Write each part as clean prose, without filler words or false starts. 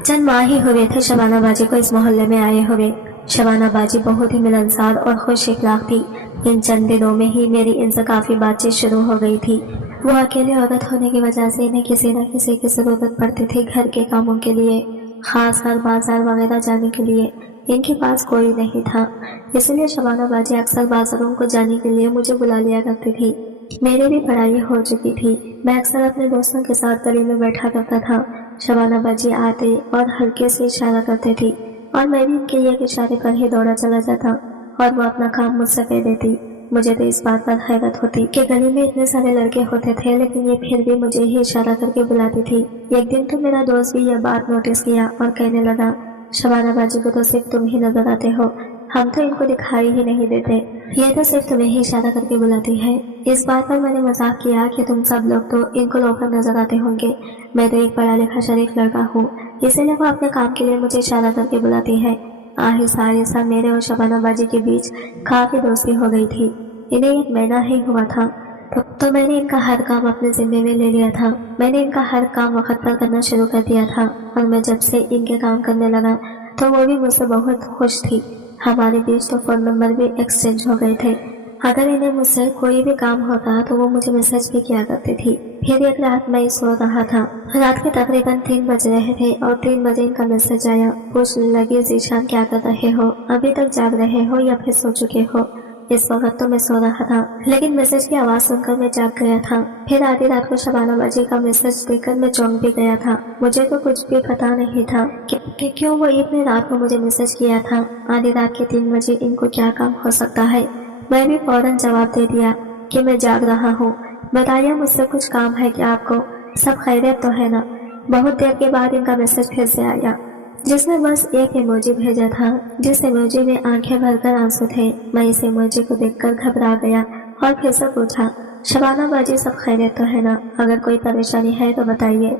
चंद माह ही हुए थे शबाना बाजी को इस मोहल्ले में आए हुए। शबाना बाजी बहुत ही मिलनसार और खुश इखलाक थी। इन चंद दिनों में ही मेरी इनसे काफ़ी बातचीत शुरू हो गई थी। वो अकेले औरत होने की वजह से इन्हें किसी न किसी की ज़रूरत पड़ती थी घर के कामों के लिए, खासकर बाजार वगैरह जाने के लिए। इनके पास कोई नहीं था, इसलिए शबाना बाजी अक्सर बाजारों को जाने के लिए मुझे बुला लिया करती थी। मेरी भी पढ़ाई हो चुकी थी। मैं अक्सर अपने दोस्तों के साथ गली में बैठा करता था। शबाना बाजी आते और हल्के से इशारा करते थी और मैं भी उनके एक इशारे पर ही दौड़ा चला जाता और वो अपना काम मुझसे कह देती। मुझे तो इस बात पर हैरत होती कि गली में इतने सारे लड़के होते थे, लेकिन ये फिर भी मुझे ही इशारा करके बुलाती थी। एक दिन तो मेरा दोस्त भी यह बात नोटिस किया और कहने लगा, शबाना बाजी को तो सिर्फ तुम ही नजर आते हो, हम तो इनको दिखाई ही नहीं देते, ये तो सिर्फ तुम्हें ही इशारा करके बुलाती है। इस बात पर मैंने मजाक किया कि तुम सब लोग तो इनको लोग नजर आते होंगे, मैं तो एक पढ़ा लिखा शरीफ लड़का हूँ, इसीलिए वो अपने काम के लिए मुझे इशारा करके बुलाती है। आहिस्ता आहिस्ता मेरे और शबाना बाजी के बीच काफी दोस्ती हो गई थी। इन्हें एक महीना ही हुआ था तो मैंने इनका हर काम अपने जिम्मे में ले लिया था। मैंने इनका हर काम वक्त पर करना शुरू कर दिया था और मैं जब से इनके काम करने लगा तो वो भी मुझसे बहुत खुश थी। हमारे बीच तो फोन नंबर भी एक्सचेंज हो गए थे। अगर इन्हें मुझसे कोई भी काम होता तो वो मुझे मैसेज भी किया करती थी। फिर एक रात मैं सो रहा था, रात के तकरीबन 3 बज रहे थे और 3 बजे इनका मैसेज आया। पूछने लगी, ज़ीशान क्या कर रहे हो, अभी तक जाग रहे हो या फिर सो चुके हो। इस वक्त तो मैं सो रहा था, लेकिन मैसेज की आवाज़ सुनकर मैं जाग गया था। फिर आधी रात को शबाना बाजी का मैसेज देखकर मैं चौंक भी गया था। मुझे तो कुछ भी पता नहीं था कि क्यों वो इतनी रात को मुझे मैसेज किया था। आधी रात के 3 बजे इनको क्या काम हो सकता है। मैं भी फौरन जवाब दे दिया कि मैं जाग रहा हूँ, बताइए मुझसे कुछ काम है क्या आपको, सब खैरियत तो है ना। बहुत देर के बाद इनका मैसेज फिर से आया, जिसमें बस एक इमोजी भेजा था, जिस इमोजी में आंखें भरकर आंसू थे। मैं इस इमोजी को देखकर घबरा गया और फिर से पूछा, शबाना बाजी सब खैरियत तो है ना, अगर कोई परेशानी है तो बताइए,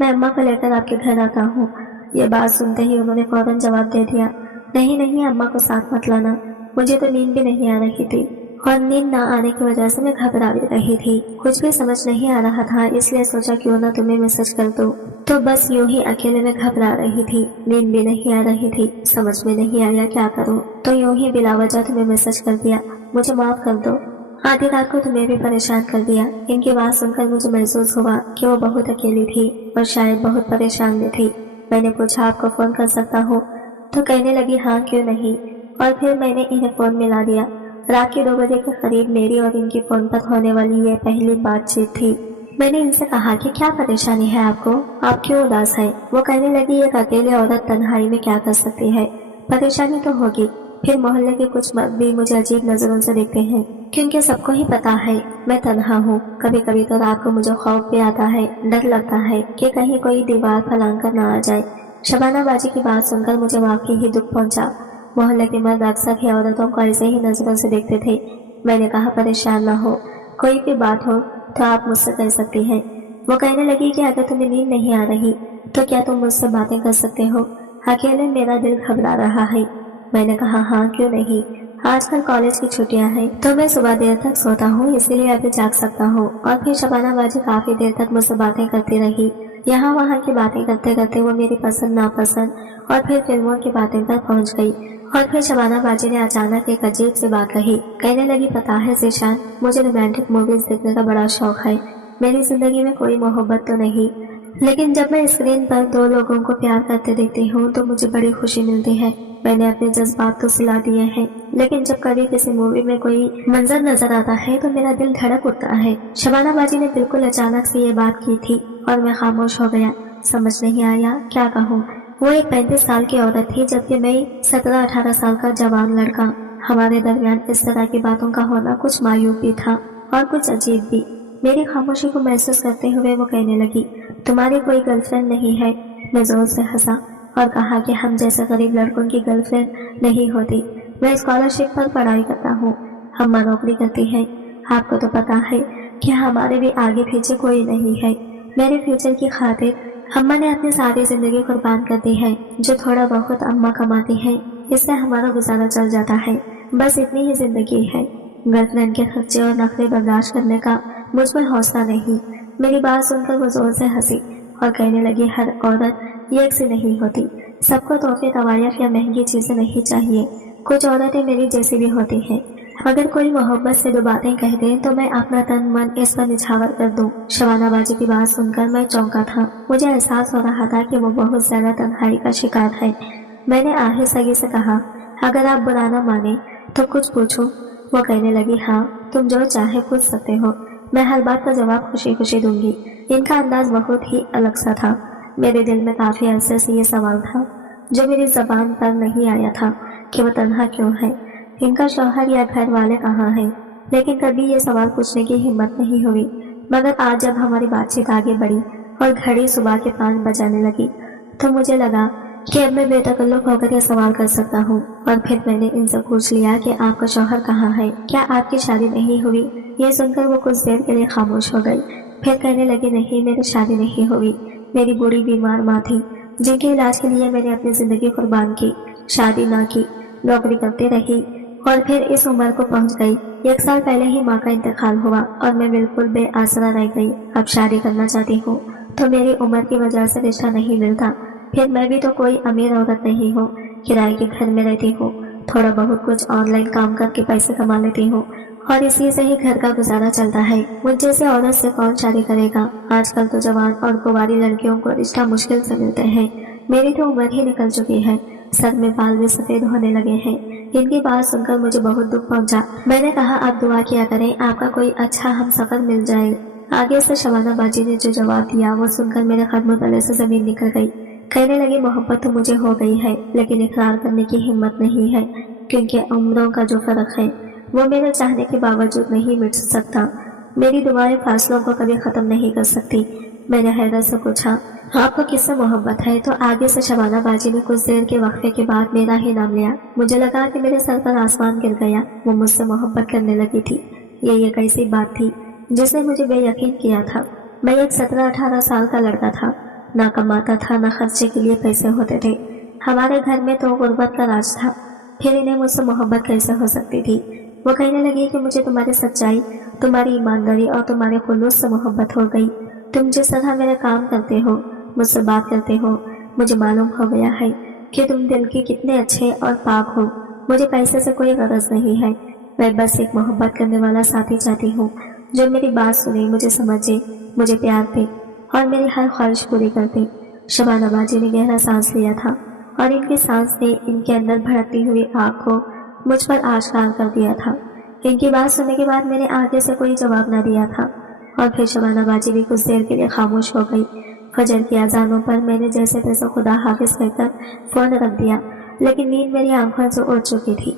मैं अम्मा को लेकर आपके घर आता हूँ। ये बात सुनते ही उन्होंने फौरन जवाब दे दिया, नहीं नहीं, अम्मा को साथ मत लाना। मुझे तो नींद भी नहीं आ रही थी और नींद ना आने की वजह से मैं घबरा भी रही थी। कुछ भी समझ नहीं आ रहा था, इसलिए सोचा क्यों ना तुम्हें मैसेज कर दूं। तो बस यूं ही अकेले में घबरा रही थी, नींद भी नहीं आ रही थी, समझ में नहीं आया क्या करूं, तो यूं ही बिला वजह तुम्हें मैसेज कर दिया, मुझे माफ कर दो, आधी रात को तुम्हें भी परेशान कर दिया। इनकी बात सुनकर मुझे महसूस हुआ कि वो बहुत अकेली थी और शायद बहुत परेशान भी थी। मैंने पूछा, आपको फोन कर सकता हूँ? तो कहने लगी, हाँ क्यों नहीं। और फिर मैंने इन्हें फोन मिला दिया। रात के 2 बजे के करीब मेरी और इनकी फोन पर होने वाली ये पहली बातचीत थी। मैंने इनसे कहा कि क्या परेशानी है आपको, आप क्यों उदास हैं। वो कहने लगी, एक अकेले औरत तन्हाई में क्या कर सकती है, परेशानी तो होगी। फिर मोहल्ले के कुछ मर्द भी मुझे अजीब नजरों से देखते हैं, क्योंकि सबको ही पता है मैं तन्हा हूँ। कभी कभी तो रात को मुझे खौफ भी आता है, डर लगता है कि कहीं कोई दीवार फलांग कर ना आ जाए। शबाना बाजी की बात सुनकर मुझे वाकई ही दुख पहुंचा। मोहल्ले के मर्द अक्सर ही औरतों को ऐसे ही नजरों से देखते थे। मैंने कहा, परेशान ना हो, कोई भी बात हो तो आप मुझसे कह सकती हैं। वो कहने लगी कि अगर तुम्हें नींद नहीं आ रही तो क्या तुम मुझसे बातें कर सकते हो, अकेले मेरा दिल घबरा रहा है। मैंने कहा, हाँ क्यों नहीं, आजकल कॉलेज की छुट्टियां हैं तो मैं सुबह देर तक सोता हूँ, इसीलिए अभी जाग सकता हूँ। और फिर शबाना बाजी काफी देर तक मुझसे बातें करती रही। यहाँ वहाँ की बातें करते करते वो मेरी पसंद नापसंद और फिर फिल्मों की बातें पर पहुँच गई। और फिर शबाना बाजी ने अचानक एक अजीब सी बात कही। कहने लगी, पता है ज़ीशान, मुझे रोमांटिक मूवीज देखने का बड़ा शौक है। मेरी जिंदगी में कोई मोहब्बत तो नहीं, लेकिन जब मैं स्क्रीन पर 2 लोगों को प्यार करते देखती हूँ तो मुझे बड़ी खुशी मिलती है। मैंने अपने जज्बात तो सिला दिए हैं, लेकिन जब कभी किसी मूवी में कोई मंजर नजर आता है तो मेरा दिल धड़क उठता है। शबाना बाजी ने बिल्कुल अचानक से ये बात की थी और मैं खामोश हो गया। समझ नहीं आया क्या कहूँ। वो एक 35 साल की औरत थी, जबकि मैं 17-18 साल का जवान लड़का। हमारे दरमियान इस तरह की बातों का होना कुछ मायूब भी था और कुछ अजीब भी। मेरी खामोशी को महसूस करते हुए वो कहने लगी, तुम्हारी कोई गर्लफ्रेंड नहीं है? मैं जोर से हंसा और कहा कि हम जैसे गरीब लड़कों की गर्लफ्रेंड नहीं होती। मैं स्कॉलरशिप पर पढ़ाई करता हूँ, अम्मा नौकरी करती है। आपको तो पता है कि हमारे भी आगे पीछे कोई नहीं है। मेरे फ्यूचर की खातिर अम्मा ने अपनी सारी जिंदगी कुर्बान कर दी है। जो थोड़ा बहुत अम्मा कमाती है इससे हमारा गुजारा चल जाता है, बस इतनी ही जिंदगी है। गर्लफ्रेंड के खर्चे और नखरे बर्दाश्त करने का मुझ में हौसला नहीं। मेरी बात सुनकर वो जोर से हंसी और कहने लगी हर औरत एक सी नहीं होती, सबको तोहफे तवायफ या महंगी चीजें नहीं चाहिए, कुछ औरतें मेरी जैसी भी होती हैं। अगर कोई मोहब्बत से दो बातें कह दे तो मैं अपना तन मन इस पर निछावर कर दूं। शबाना बाजी की बात सुनकर मैं चौंका था। मुझे एहसास हो रहा था कि वो बहुत ज्यादा तन्हाई का शिकार है। मैंने आहे सगी से कहा, अगर आप बुरा ना माने तो कुछ पूछूं? वो कहने लगी, हाँ तुम जो चाहे पूछ सकते हो, मैं हर बात का जवाब खुशी खुशी दूंगी। इनका अंदाज बहुत ही अलग सा था। मेरे दिल में काफी अरसे से ये सवाल था जो मेरी जबान पर नहीं आया था कि वो तन्हा क्यों है, इनका शौहर या घर वाले कहाँ हैं। लेकिन कभी ये सवाल पूछने की हिम्मत नहीं हुई। मगर आज जब हमारी बातचीत आगे बढ़ी और घड़ी सुबह के 5 बजाने लगी तो मुझे लगा कि अब मैं बेतकल्लुफ होकर यह सवाल कर सकता हूँ। और फिर मैंने इनसे पूछ लिया कि आपका शौहर कहाँ है, क्या आपकी शादी नहीं हुई? ये सुनकर वो कुछ देर के लिए खामोश हो गई। फिर कहने लगी, नहीं मेरी शादी नहीं हुई। मेरी बूढ़ी बीमार माँ थी जिनके इलाज के लिए मैंने अपनी जिंदगी कुर्बान की। शादी ना की, नौकरी करती रही और फिर इस उम्र को पहुंच गई। 1 साल पहले ही माँ का इंतकाल हुआ और मैं बिल्कुल बेआसरा रह गई। अब शादी करना चाहती हूँ तो मेरी उम्र की वजह से रिश्ता नहीं मिलता। फिर मैं भी तो कोई अमीर औरत नहीं हूँ, किराए के घर में रहती हूँ, थोड़ा बहुत कुछ ऑनलाइन काम करके पैसे कमा लेती हूँ और इसी से ही घर का गुजारा चलता है। मुझ जैसे औरत से कौन शादी करेगा? आजकल तो जवान और कुंवारी लड़कियों को रिश्ता मुश्किल से मिलते हैं। मेरी तो उम्र ही निकल चुकी है, सर में बाल भी सफेद होने लगे हैं। इनकी बात सुनकर मुझे बहुत दुख पहुंचा। मैंने कहा, आप दुआ किया करें आपका कोई अच्छा हम सफर मिल जाए। आगे से शबाना बाजी ने जो जवाब दिया वो सुनकर मेरे कदमों तले से जमीन निकल गई। कहने लगी, मोहब्बत तो मुझे हो गई है लेकिन इकरार करने की हिम्मत नहीं है, क्योंकि उम्रों का जो फर्क है वो मेरे चाहने के बावजूद नहीं मिट सकता। मेरी दुआएं फासलों को कभी खत्म नहीं कर सकती। मैंने हैदर से पूछा, आपको किससे मोहब्बत है? तो आगे से शबाना बाजी ने कुछ देर के वक्फे के बाद मेरा ही नाम लिया। मुझे लगा कि मेरे सर पर आसमान गिर गया। वो मुझसे मोहब्बत करने लगी थी। ये एक ऐसी बात थी जिसने मुझे बेयकीन किया था। मैं एक 17-18 साल का लड़का था, ना कमाता था ना खर्चे के लिए पैसे होते थे। हमारे घर में तो गुर्बत का राज था, फिर इन्हें मुझसे मोहब्बत कैसे हो सकती थी? वो कहने लगी कि मुझे तुम्हारी सच्चाई, तुम्हारी ईमानदारी और तुम्हारे खुलूस से मोहब्बत हो गई। तुम जिस तरह मेरे काम करते हो, मुझसे बात करते हो, मुझे मालूम हो गया है कि तुम दिल के कितने अच्छे और पाक हो। मुझे पैसे से कोई गरज नहीं है, मैं बस एक मोहब्बत करने वाला साथी चाहती हूँ जो मेरी बात सुने, मुझे समझे, मुझे प्यार दे और मेरी हर ख्वाहिश पूरी कर दे। शबाना बाजी ने गहरा सांस लिया था और इनकी सांस ने इनके अंदर भड़कती हुई आग को मुझ पर आश्कार कर दिया था। इनकी बात सुनने के बाद मैंने आगे से कोई जवाब न दिया था और फिर शबाना बाजी भी कुछ देर के लिए खामोश हो गई। फजर की अजानों पर मैंने जैसे तैसे खुदा हाफिज कहकर फोन रख दिया, लेकिन नींद मेरी आंखों से उड़ चुकी थी।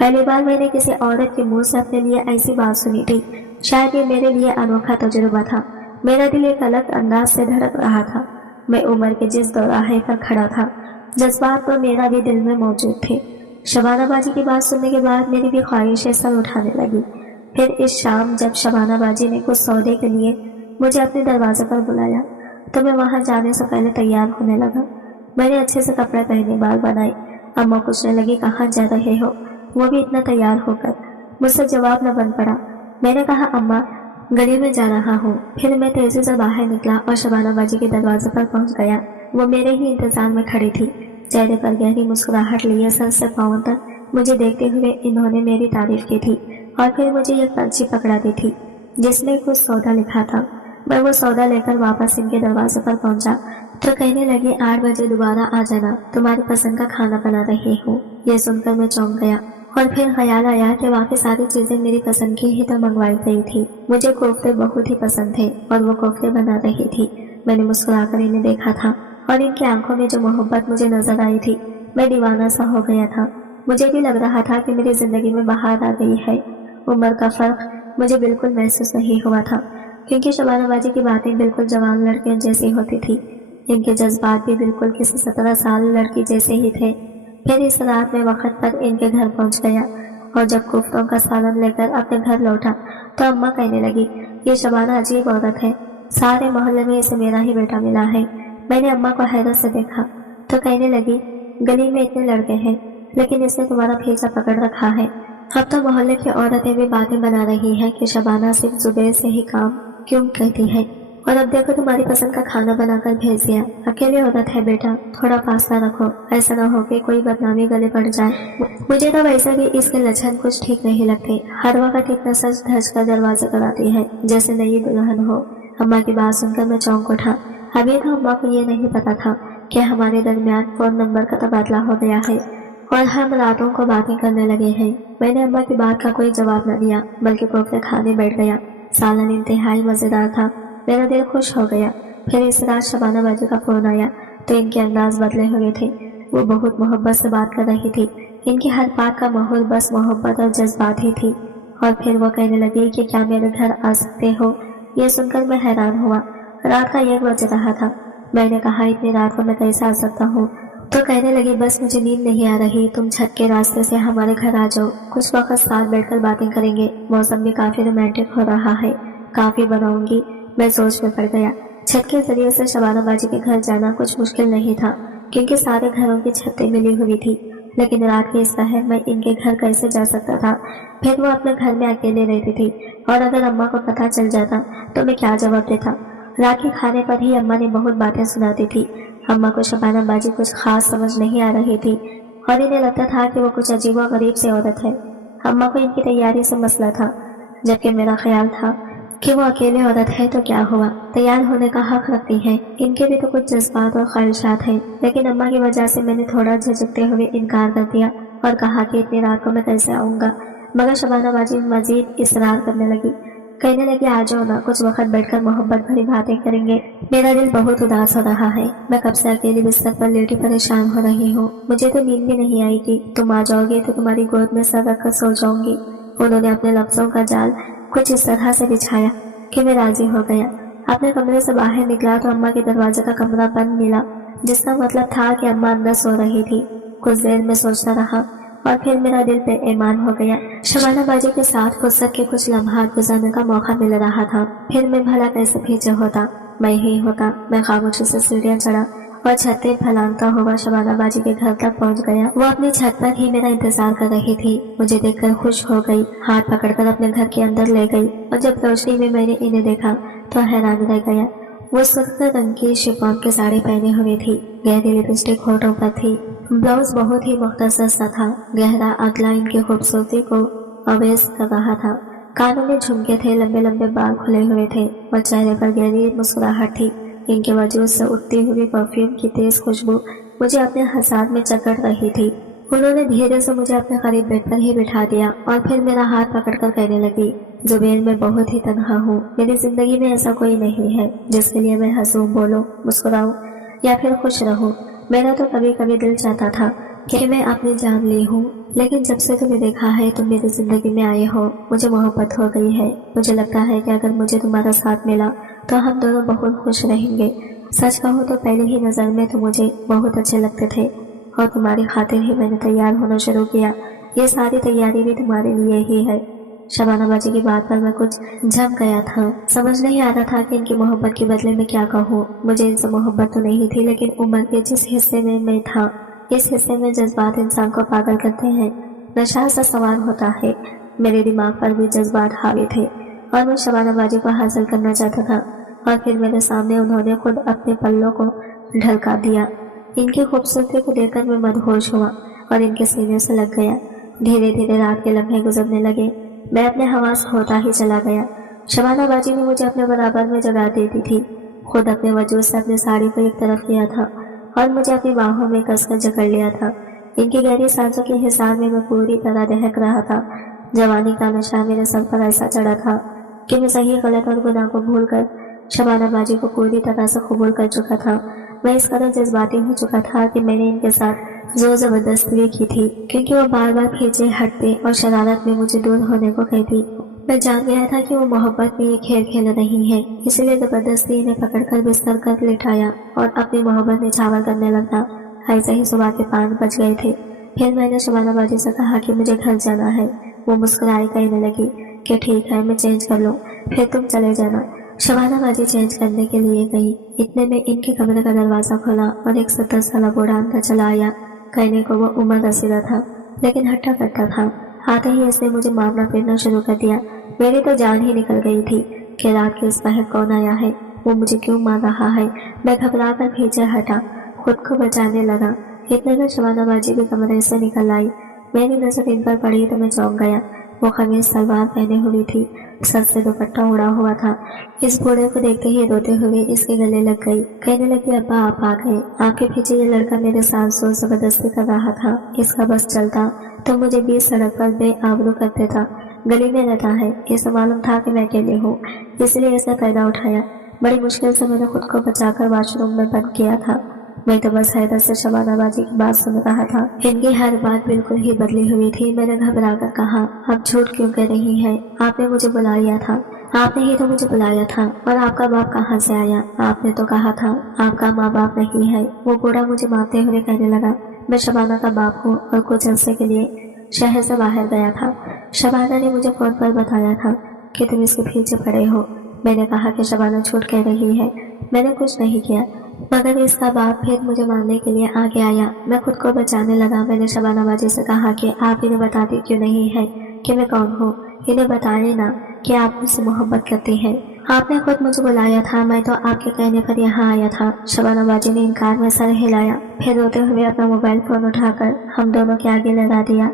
पहली बार मैंने किसी औरत के मुंह से अपने लिए ऐसी बात सुनी थी। शायद ये मेरे लिए अनोखा तजुर्बा था। मेरा दिल एक अलग अंदाज से धड़क रहा था। मैं उम्र के जिस दौराहे पर खड़ा था, जज्बात तो मेरा भी दिल में मौजूद थे। शबाना बाजी की बात सुनने के बाद मेरी भी ख्वाहिशें सर उठाने लगी। फिर इस शाम जब शबाना बाजी ने कुछ सौदे के लिए मुझे अपने दरवाजे पर बुलाया तो मैं वहां जाने से पहले तैयार होने लगा। मैंने अच्छे से कपड़े पहने, बाल बनाए। अम्मा पूछने लगी, कहाँ जा रहे हो? वो भी इतना तैयार होकर। मुझसे जवाब न बन पड़ा। मैंने कहा, अम्मा गली में जा रहा हूँ। फिर मैं तेजी से बाहर निकला और शबाना बाजी के दरवाजे पर पहुंच गया। वो मेरे ही इंतजार में खड़ी थी, चेहरे पर गहरी मुस्कुराहट लिए सर से पांव तक मुझे देखते हुए इन्होंने मेरी तारीफ की थी और फिर मुझे एक पर्ची पकड़ा दी थी जिसमें कुछ सौदा लिखा था। मैं वो सौदा लेकर वापस इनके दरवाजे पर पहुंचा तो कहने लगे, 8 बजे दोबारा आ जाना, तुम्हारी पसंद का खाना बना रही हूँ। ये सुनकर मैं चौंक गया और फिर ख्याल आया कि वाकई सारी चीजें मेरी पसंद की ही तो मंगवाई गई थी। मुझे कोफ्ते बहुत ही पसंद थे और वो कोफ्ते बना रही थी। मैंने मुस्कुराकर इन्हें देखा था और इनकी आंखों में जो मोहब्बत मुझे नजर आई थी, मैं दीवाना सा हो गया था। मुझे भी लग रहा था कि मेरी जिंदगी में बहार आ गई है। उम्र का फर्क मुझे बिल्कुल महसूस नहीं हुआ था, क्योंकि शबाना बाजी की बातें बिल्कुल जवान लड़कियों जैसी होती थी। इनके जज्बात भी बिल्कुल किसी 17 साल लड़की जैसे ही थे। फिर इस रात में वक्त पर इनके घर पहुंच गया और जब कुफ्तों का सालन लेकर अपने घर लौटा तो अम्मा कहने लगी, ये शबाना अजीब औरत है, सारे मोहल्ले में इसे मेरा ही बेटा मिला है। मैंने अम्मा को हैरत से देखा तो कहने लगी, गली में इतने लड़के हैं लेकिन इसने तुम्हारा भेजा पकड़ रखा है। अब तो मोहल्ले की औरतें भी बातें बना रही हैं कि शबाना सिर्फ जुबैर से ही काम क्यों कहती है और अब देखो तुम्हारी पसंद का खाना बनाकर भेज दिया। अकेले औरत है बेटा, थोड़ा फासला रखो, ऐसा ना हो कि कोई बदनामी गले पड़ जाए। मुझे तो वैसे भी इसके लक्षण कुछ ठीक नहीं लगते। हर वक्त इतना सच धज कर दरवाजा कराती है जैसे नई दुल्हन हो। अम्मा की बात सुनकर मैं चौंक उठा। अभी तो अम्मा को ये नहीं पता था कि हमारे दरमियान फोन नंबर का तबादला हो गया है और हम रातों को बातें करने लगे हैं। मैंने अम्मा की बात का कोई जवाब न दिया बल्कि कोफ्ते खाने बैठ गया। सालन इंतहाई मजेदार था, मेरा दिल खुश हो गया। फिर इस रात शबाना बाजी का फोन आया तो इनके अंदाज बदले हुए थे। वो बहुत मोहब्बत से बात कर रही थी। इनकी हर बात का माहौल बस मोहब्बत और जज्बात ही थी। और फिर वो कहने लगी कि क्या मेरे घर आ सकते हो। ये सुनकर मैं हैरान हुआ। रात का 1 बज रहा था। मैंने कहा इतनी रात को मैं कैसे आ सकता हूँ। तो कहने लगी बस मुझे नींद नहीं आ रही, तुम छत के रास्ते से हमारे घर आ जाओ, कुछ वक्त साथ बैठकर बातें करेंगे। मौसम भी काफी रोमांटिक हो रहा है, काफी बनाऊंगी। मैं सोच में पड़ गया। छत के जरिए से शबाना बाजी के घर जाना कुछ मुश्किल नहीं था क्योंकि सारे घरों की छतें मिली हुई थी। लेकिन रात के इस पहर मैं इनके घर कैसे जा सकता था। फिर वो अपने घर में अकेले रहती थी और अगर अम्मा को पता चल जाता तो मैं क्या जवाब देता। रात के खाने पर ही अम्मा ने बहुत बातें सुनाती थी। अम्मा को शबाना बाजी कुछ खास समझ नहीं आ रही थी और इन्हें लगता था कि वो कुछ अजीब और गरीब सी औरत है। अम्मा को इनकी तैयारी से मसला था, जबकि मेरा ख्याल था कि वो अकेले औरत है तो क्या हुआ, तैयार होने का हक रखती है। इनके भी तो कुछ जज्बात और ख्वाहिशात हैं। लेकिन अम्मा की वजह से मैंने थोड़ा झिझकते हुए इनकार कर दिया और कहा कि इतनी रात को मैं कैसे आऊँगा। मगर शबाना बाजी मजीद इसरार करने लगी। कहने लगी आ जाओ ना, कुछ वक्त बैठकर मोहब्बत भरी बातें करेंगे। मेरा दिल बहुत उदास हो रहा है। मैं कब से अकेली बिस्तर पर लेटी परेशान हो रही हूँ। मुझे तो नींद भी नहीं आएगी। तुम आ जाओगे तो तुम्हारी गोद में सर रखकर सो जाऊंगी। उन्होंने अपने लफ्जों का जाल कुछ इस तरह से बिछाया कि मैं राजी हो गया। अपने कमरे से बाहर निकला तो अम्मा के दरवाजे का कमरा बंद मिला, जिसका मतलब था कि अम्मा अंदर सो रही थी। कुछ देर में सोचता रहा और फिर मेरा दिल बेईमान हो गया। शबाना बाजी के साथ फुर्सत के कुछ लम्हात गुजारने का मौका मिल रहा था। फिर मैं भला कैसे पीछे होता, मैं ही होता। मैं खामोशी से सीढ़ियां चढ़ा और छतें फैलाता हुआ शबाना बाजी के घर तक पहुंच गया। वो अपनी छत पर ही मेरा इंतजार कर रही थी। मुझे देखकर खुश हो गई, हाथ पकड़कर अपने घर के अंदर ले गई और जब रोशनी में मैंने इन्हें देखा तो हैरान रह गया। वो सुर्ख रंग की शिफॉन की साड़ी पहने हुई थी, गहरी लिपस्टिक होठों पर थी। ब्लाउज बहुत ही मुख्तसर सा था, गहरा अगला इनकी खूबसूरती को अवेज कर रहा था। कानों में झुमके थे, लंबे लंबे बाल खुले हुए थे और चेहरे पर गहरी मुस्कुराहट थी। इनके वजूद से उठती हुई परफ्यूम की तेज खुशबू मुझे अपने हसाद में जकड़ रही थी। उन्होंने धीरे से मुझे अपने करीब बेड पर ही बिठा दिया और फिर मेरा हाथ पकड़कर कहने लगी, जुबैर मैं बहुत ही तन्हा हूँ। मेरी जिंदगी में ऐसा कोई नहीं है जिसके लिए मैं हंसूं, बोलूं, मुस्कुराऊं या फिर खुश रहूं। मेरा तो कभी कभी दिल चाहता था कि मैं अपनी जान ली हूँ, लेकिन जब से तुम्हें देखा है तुम मेरी जिंदगी में आए हो, मुझे मोहब्बत हो गई है। मुझे लगता है कि अगर मुझे तुम्हारा साथ मिला तो हम दोनों बहुत खुश रहेंगे। सच कहूँ तो पहले ही नजर में तो मुझे बहुत अच्छे लगते थे और तुम्हारी खातिर ही मैंने तैयार होना शुरू किया। ये सारी तैयारी भी तुम्हारे लिए ही है। शबाना बाजी की बात पर मैं कुछ जम गया था। समझ नहीं आ रहा था कि इनकी मोहब्बत के बदले में क्या कहूँ। मुझे इनसे मोहब्बत तो नहीं थी, लेकिन उम्र के जिस हिस्से में मैं था, इस हिस्से में जज्बात इंसान को पागल करते हैं, नशा सा सवार होता है। मेरे दिमाग पर भी जज्बात हावी थे और मैं शबाना बाजी को हासिल करना चाहता था। और फिर मेरे सामने उन्होंने खुद अपने पल्लों को ढलका दिया। इनकी खूबसूरती को देखकर मैं मदहोश हुआ और इनके सीने से लग गया। धीरे धीरे रात के लम्हे गुजरने लगे, मैं अपने हवास खोता ही चला गया। शबाना बाजी ने मुझे अपने बराबर में जगह देती थी, खुद अपने वजूद से अपनी साड़ी को एक तरफ किया था और मुझे अपनी बाहों में कसकर जकड़ लिया था। इनकी गहरी सांसों के हिसाब में मैं पूरी तरह दहक रहा था। जवानी का नशा मेरे सर पर ऐसा चढ़ा था कि मैं सही गलत और गुनाह को भूलकर शबाना बाजी को पूरी तरह से कबूल कर चुका था। मैं इस कदर जज्बाती हो चुका था कि मैंने इनके साथ जोर जबरदस्ती भी की थी, क्योंकि वो बार बार खींचे हटते और शरारत में मुझे दूर होने को कहती। मैं जान गया था कि वो मोहब्बत में ये खेल खेल रही है, इसलिए जबरदस्ती इन्हें पकड़कर बिस्तर कर लिटाया और अपनी मोहब्बत में छावर करने लगा। ऐसे ही सुबह के 5 बज गए थे। फिर मैंने शबाना बाजी से कहा कि मुझे घर जाना है। वो मुस्कुराई, कहने लगी कि ठीक है, मैं चेंज कर लूँ, फिर तुम चले जाना। शबाना बाजी चेंज करने के लिए गई। इतने में इनके कमरे का दरवाजा खोला और एक 70 साल बूढ़ा अंदर चला आया। कहने को वो उम्र रसीदा था, लेकिन हट्टा कट्टा था। आते ही इसने मुझे मारना पीटना शुरू कर दिया। मेरी तो जान ही निकल गई थी कि रात के इस पहर कौन आया है। वो मुझे क्यों मार रहा है। मैं घबरा कर पीछे हटा, खुद को बचाने लगा। इतने में शबाना बाजी भी कमरे से निकल आई। मेरी नजर इन पर पड़ी तो मैं चौंक गया। वो कमीज सलवार पहने हुई थी, सर से दुपट्टा उड़ा हुआ था। इस बूढ़े को देखते ही रोते हुए इसके गले लग गई। कहने लगी, अब्बा आप आ गए। आपके पीछे ये लड़का मेरे साथ जोर जबरदस्ती कर रहा था। इसका बस चलता तो मुझे बीच सड़क पर बेआबरू कर देता। गली में रहता है, इसे मालूम था कि मैं अकेले हूँ, इसलिए इसने फायदा उठाया। बड़ी मुश्किल से मैंने खुद को बचाकर वॉशरूम में बंद किया था। मैं तो बस हैरत से शबाना बाजी की बात सुन रहा था। इनकी हर बात बिल्कुल ही बदली हुई थी। मैंने घबरा कर कहा, आप झूठ क्यों कह रही हैं? आपने मुझे बुलाया था। आपने ही तो मुझे बुलाया था। और आपका बाप कहाँ से आया? आपने तो कहा था आपका माँ बाप नहीं है। वो बूढ़ा मुझे मारते हुए कहने लगा, मैं शबाना का बाप हूँ और कुछ अरसे के लिए शहर से बाहर गया था। शबाना ने मुझे फोन पर बताया था कि तुम इसके पीछे पड़े हो। मैंने कहा कि शबाना झूठ कह रही है, मैंने कुछ नहीं किया। मगर इसका बाप फिर मुझे मारने के लिए आगे आया। मैं खुद को बचाने लगा। मैंने शबाना बाजी से कहा कि आप इन्हें बताती क्यों नहीं है कि मैं कौन हूँ। इन्हें बताए ना कि आप मुझसे मोहब्बत करती हैं। आपने खुद मुझे बुलाया था, मैं तो आपके कहने पर यहाँ आया था। शबाना बाजी ने इनकार में सर हिलाया, फिर रोते हुए अपना मोबाइल फोन उठाकर हम दोनों के आगे लगा दिया,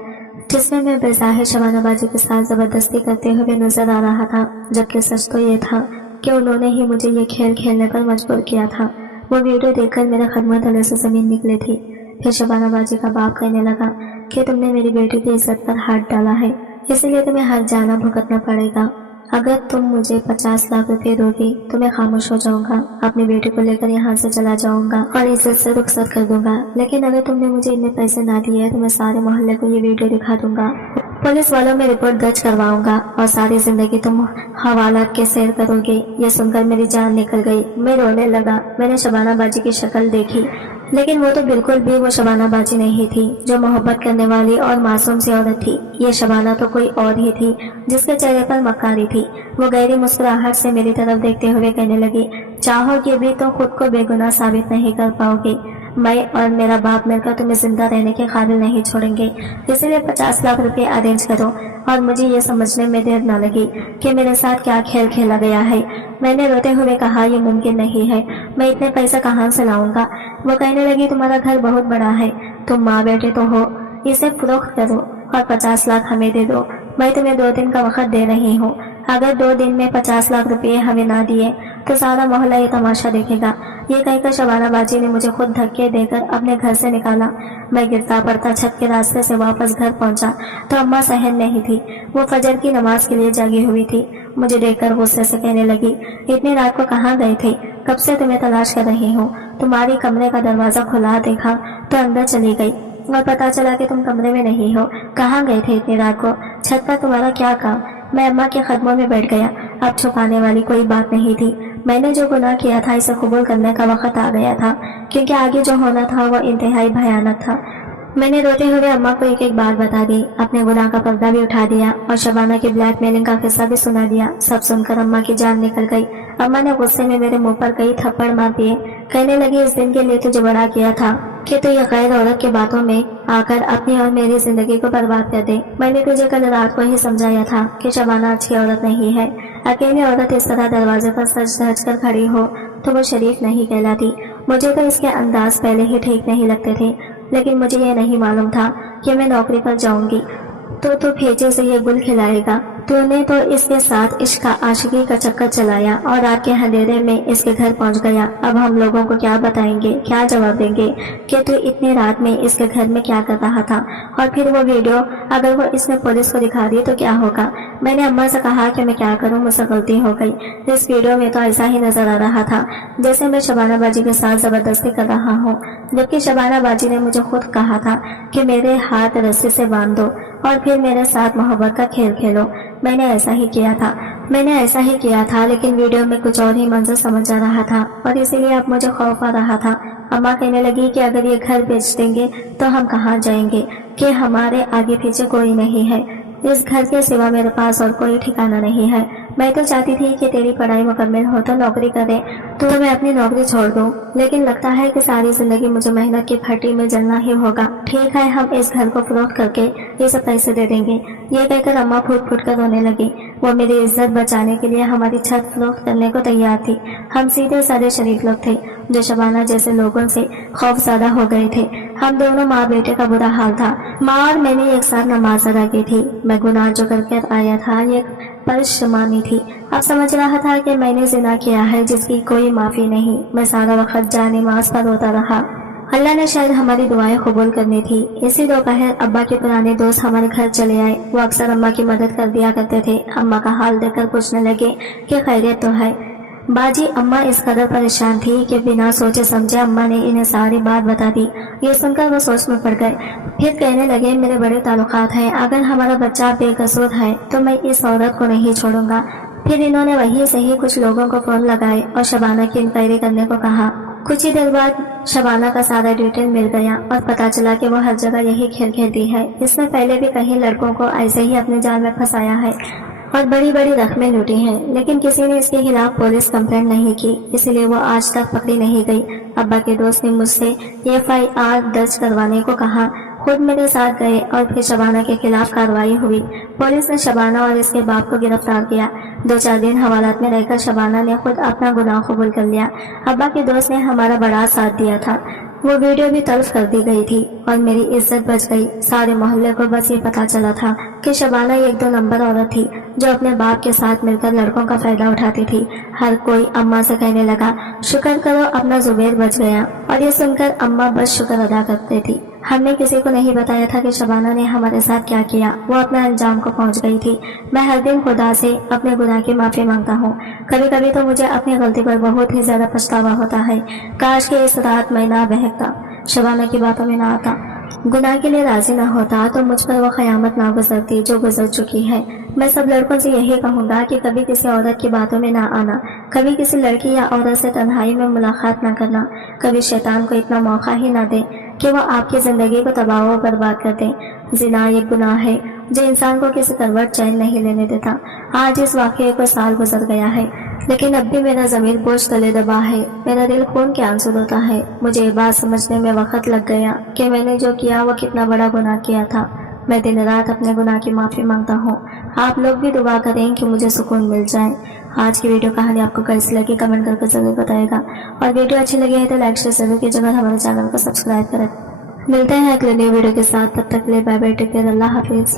जिसमें मैं बेज़ाहिर शबाना बाजी के साथ जबरदस्ती करते हुए नजर आ रहा था। जबकि सच तो ये था कि उन्होंने ही मुझे ये खेल खेलने पर मजबूर किया था। वो वीडियो देखकर मेरे कदमों तले से जमीन निकली थी। फिर शबाना बाजी का बाप कहने लगा कि तुमने मेरी बेटी की इज्जत पर हाथ डाला है, इसलिए तुम्हें हर जाना भुगतना पड़ेगा। अगर तुम मुझे 50 लाख रुपए दोगी तो मैं खामोश हो जाऊंगा, अपनी बेटी को लेकर यहाँ से चला जाऊंगा और इज्जत से रुखसत कर दूंगा। लेकिन अगर तुमने मुझे इतने पैसे ना दिए तो मैं सारे मोहल्ले को ये वीडियो दिखा दूंगा, पुलिस वालों में रिपोर्ट दर्ज करवाऊंगा और सारी जिंदगी तुम हवालात के सैर करोगे। ये सुनकर मेरी जान निकल गई। मैं रोने लगा। मैंने शबाना बाजी की शक्ल देखी, लेकिन वो तो बिल्कुल भी वो शबाना बाजी नहीं थी जो मोहब्बत करने वाली और मासूम सी औरत थी। ये शबाना तो कोई और ही थी जिसके चेहरे पर मक्कारी थी। वो गहरी मुस्कुराहट से मेरी तरफ देखते हुए कहने लगी, चाहोगे भी तो खुद को बेगुनाह साबित नहीं कर पाओगे। मैं और मेरा बाप मिलकर तुम्हें जिंदा रहने के काबिल नहीं छोड़ेंगे, इसलिए 50 लाख रुपए अरेंज करो और मुझे ये समझने में देर न लगी कि मेरे साथ क्या खेल खेला गया है। मैंने रोते हुए कहा, यह मुमकिन नहीं है, मैं इतने पैसे कहाँ से लाऊंगा। वो कहने लगी, तुम्हारा घर बहुत बड़ा है, तुम माँ बेटे तो हो, इसे फरोख्त करो और 50 लाख हमें दे दो। मैं तुम्हें 2 दिन का वक्त दे रही हूँ। अगर 2 दिन में 50 लाख रुपए हमें ना दिए तो सारा मोहल्ला ये तमाशा देखेगा। ये कहकर शबाना बाजी ने मुझे खुद धक्के देकर अपने घर से निकाला। मैं गिरता पड़ता छत के रास्ते से वापस घर पहुंचा तो अम्मा सहन नहीं थी। वो फजर की नमाज के लिए जागी हुई थी। मुझे देखकर गुस्से से कहने लगी, इतनी रात को कहाँ गए थे? कब से तुम्हें तलाश कर रही हूँ। तुम्हारी कमरे का दरवाजा खुला देखा तो अंदर चली गई और पता चला कि तुम कमरे में नहीं हो। कहाँ गए थे इतनी रात को? छत पर तुम्हारा क्या काम? मैं अम्मा के कदमों में बैठ गया। अब छुपाने वाली कोई बात नहीं थी। मैंने जो गुनाह किया था इसे कबूल करने का वक्त आ गया था, क्योंकि आगे जो होना था वो इंतहाई भयानक था। मैंने रोते हुए अम्मा को एक एक बात बता दी, अपने गुनाह का पर्दा भी उठा दिया और शबाना की ब्लैकमेलिंग का किस्सा भी सुना दिया। सब सुनकर अम्मा की जान निकल गई। अम्मा ने गुस्से में मेरे मुंह पर कई थप्पड़ मार दिए। कहने लगी, इस दिन के लिए तुझे बड़ा किया था कि तू ये गैर औरत की बातों में आकर अपनी और मेरी जिंदगी को बर्बाद कर दे। मैंने तुझे कल रात को ही समझाया था कि शबाना अच्छी औरत नहीं है। अकेली औरत इस तरह दरवाजे पर सच धज कर खड़ी हो तो वो शरीफ नहीं कहलाती। मुझे तो इसके अंदाज पहले ही ठीक नहीं लगते थे, लेकिन मुझे ये नहीं मालूम था कि मैं नौकरी पर जाऊंगी तो तू भेजे से ये गुल खिलाएगा। तूने तो इसके साथ इश्क आशिकी का चक्कर चलाया और रात के अंधेरे में इसके घर पहुंच गया। अब हम लोगों को क्या बताएंगे, क्या जवाब देंगे कि तू इतनी रात में इसके घर में क्या कर रहा था? और फिर वो वीडियो अगर वो इसने पुलिस को दिखा दी तो क्या होगा? मैंने अम्मा से कहा कि मैं क्या करूं, मुझसे गलती हो गई। इस वीडियो में तो ऐसा ही नजर आ रहा था जैसे मैं शबाना बाजी के साथ जबरदस्ती कर रहा हूँ, जबकि शबाना बाजी ने मुझे खुद कहा था कि मेरे हाथ रस्सी से बांध दो और फिर मेरे साथ मोहब्बत का खेल खेलो। मैंने ऐसा ही किया था, लेकिन वीडियो में कुछ और ही मंजर समझ आ रहा था और इसीलिए अब मुझे खौफ आ रहा था। अम्मा कहने लगी कि अगर ये घर बेच देंगे तो हम कहाँ जाएंगे, कि हमारे आगे पीछे कोई नहीं है। इस घर के सिवा मेरे पास और कोई ठिकाना नहीं है। मैं तो चाहती थी कि तेरी पढ़ाई मुकम्मल हो तो नौकरी करे तो मैं अपनी नौकरी छोड़ दूं, लेकिन लगता है कि सारी जिंदगी मुझे मेहनत की भट्टी में जलना ही होगा। ठीक है, हम इस घर को फरोख्त करके ये सब पैसे दे देंगे। ये कहकर अम्मा फूट फूट कर रोने लगी। वो मेरी इज्जत बचाने के लिए हमारी छत फरोख्त करने को तैयार थी। हम सीधे साधे शरीफ लोग थे जो शबाना जैसे लोगों से खौफज़दा हो गए थे। हम दोनों माँ बेटे का बुरा हाल था। माँ और मैंने एक साथ नमाज अदा की थी। मैं गुनाह जो करके आया था ये परेशानी थी। अब समझ रहा था कि मैंने जिना किया है जिसकी कोई माफी नहीं। मैं सारा वक्त जा नमाज पर रोता रहा। अल्लाह ने शायद हमारी दुआएं कबूल करनी थी। इसी दोपहर अब्बा के पुराने दोस्त हमारे घर चले आए। वो अक्सर अम्मा की मदद कर दिया करते थे। अम्मा का हाल देखकर पूछने लगे कि खैरियत तो है। बाजी अम्मा इस कदर परेशान थी कि बिना सोचे समझे अम्मा ने इन्हें सारी बात बता दी। ये सुनकर वो सोच में पड़ गए। फिर कहने लगे मेरे बड़े ताल्लुकात हैं, अगर हमारा बच्चा बेकसूर है तो मैं इस औरत को नहीं छोड़ूंगा। फिर इन्होंने वहीं से ही कुछ लोगों को फोन लगाए और शबाना की इंक्वायरी करने को कहा। कुछ ही देर बाद शबाना का सारा डिटेल मिल गया और पता चला कि वो हर जगह यही खेल खेलती है। इसने पहले भी कई लड़कों को ऐसे ही अपने जाल में फंसाया है और बड़ी बड़ी रकमें लूटी हैं, लेकिन किसी ने इसके खिलाफ पुलिस कंप्लेंट नहीं की, इसलिए वो आज तक पकड़ी नहीं गई। अब्बा के दोस्त ने मुझसे FIR दर्ज करवाने को कहा। खुद मेरे साथ गए और फिर शबाना के खिलाफ कार्रवाई हुई। पुलिस ने शबाना और इसके बाप को गिरफ्तार किया। 2-4 दिन हवालात में रहकर शबाना ने खुद अपना गुनाह कबूल कर लिया। अब्बा के दोस्त ने हमारा बड़ा साथ दिया था। वो वीडियो भी तल्फ कर दी गई थी और मेरी इज्जत बच गई। सारे मोहल्ले को बस ये पता चला था कि शबाना एक 2 नंबर औरत थी जो अपने बाप के साथ मिलकर लड़कों का फायदा उठाती थी। हर कोई अम्मा से कहने लगा शुक्र करो अपना जुबैर बच गया, और ये सुनकर अम्मा बस शुक्र अदा करती थी। हमने किसी को नहीं बताया था कि शबाना ने हमारे साथ क्या किया। वो अपने अंजाम को पहुंच गई थी। मैं हर दिन खुदा से अपने गुनाह की माफी मांगता हूँ। कभी कभी तो मुझे अपनी गलती पर बहुत ही ज्यादा पछतावा होता है। काश कि इस रात मैं ना बहकता, शबाना की बातों में ना आता, गुनाह के लिए राजी ना होता तो मुझ पर वो क़यामत ना गुजरती जो गुजर चुकी है। मैं सब लड़कों से यही कहूँगा कि कभी किसी औरत की बातों में ना आना, कभी किसी लड़की या औरत से तन्हाई में मुलाकात ना करना, कभी शैतान को इतना मौका ही ना दे कि वो आपकी ज़िंदगी को तबाह व बर्बाद कर दे। ज़िना एक गुनाह है जो इंसान को किसी करवट चैन नहीं लेने देता। आज इस वाक़ये को साल गुजर गया है, लेकिन अब भी मेरा ज़मीर बोझ तले दबा है। मेरा दिल खून के आंसू रोता है। मुझे ये बात समझने में वक्त लग गया कि मैंने जो किया वो कितना बड़ा गुनाह किया था। मैं दिन रात अपने गुनाह की माफ़ी मांगता हूँ। आप लोग भी दुआ करें कि मुझे सुकून मिल जाए। आज की वीडियो कहानी आपको कैसी लगी कमेंट करके ज़रूर बताएगा, और वीडियो अच्छी लगी है तो लाइक शेयर ज़रूर कीजिएगा, हमारे चैनल को सब्सक्राइब करें। मिलते हैं अगले नई वीडियो के साथ, तब तक के लिए बाय बाय, टेक केयर, अल्लाह हाफिज़।